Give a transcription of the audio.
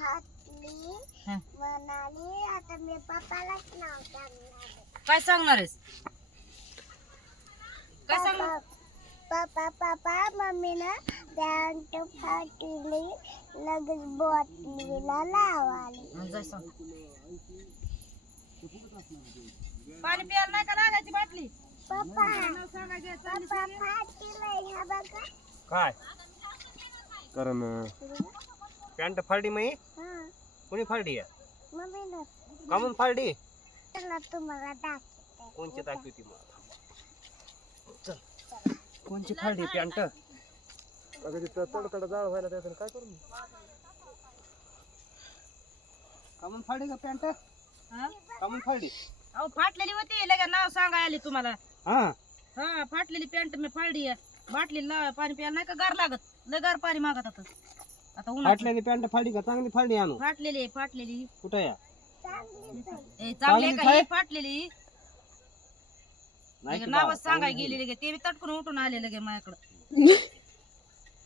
फाटली हं. म्हणाली आता मी पप्पालाच नाव सांगणार काय सांगणार आहेस? काय सांगणार? पप्पा पप्पा मम्मीनं पॅन्ट फाटली लगेच बॉटलीला लावाली. जाय सांग. पाणी प्यायला नाही का लागायची बाटली? पप्पा नाव सांगायचं पप्पा फाटली ह्या बघा. काय कारण पॅन्ट फाडली मी हं, कोणी फाडली आहे मम्मीनं कामून फाडली चला तुम्हाला दाखवते. कोणची दाखवती मला चल कोणची फाडली पॅन्ट अगं तिथं तडतड जाळ व्हायला त्याचं काय करू मी कामून फाडली का पॅन्ट हा? कामून फाडली अहो फाटलेली होती लगे नाव सांगाय आली तुम्हाला. हा हा फाटलेली पॅन्ट मी फाडली आहे. बाटलीला पाणी प्यायला नाही का गार लागत? लय गार पाणी मागत आता उन्हात. फाटलेली पॅन्ट फाडली का चांगली फाडली आणू फाटलेली फाटलेली कुठं या चांगली चांगली का काय? ही फाटलेली नाही की नावच बाबा, सांगाय चांगली गेली लगे ते बी तटकून उठून आले लगे माझ्याकडं.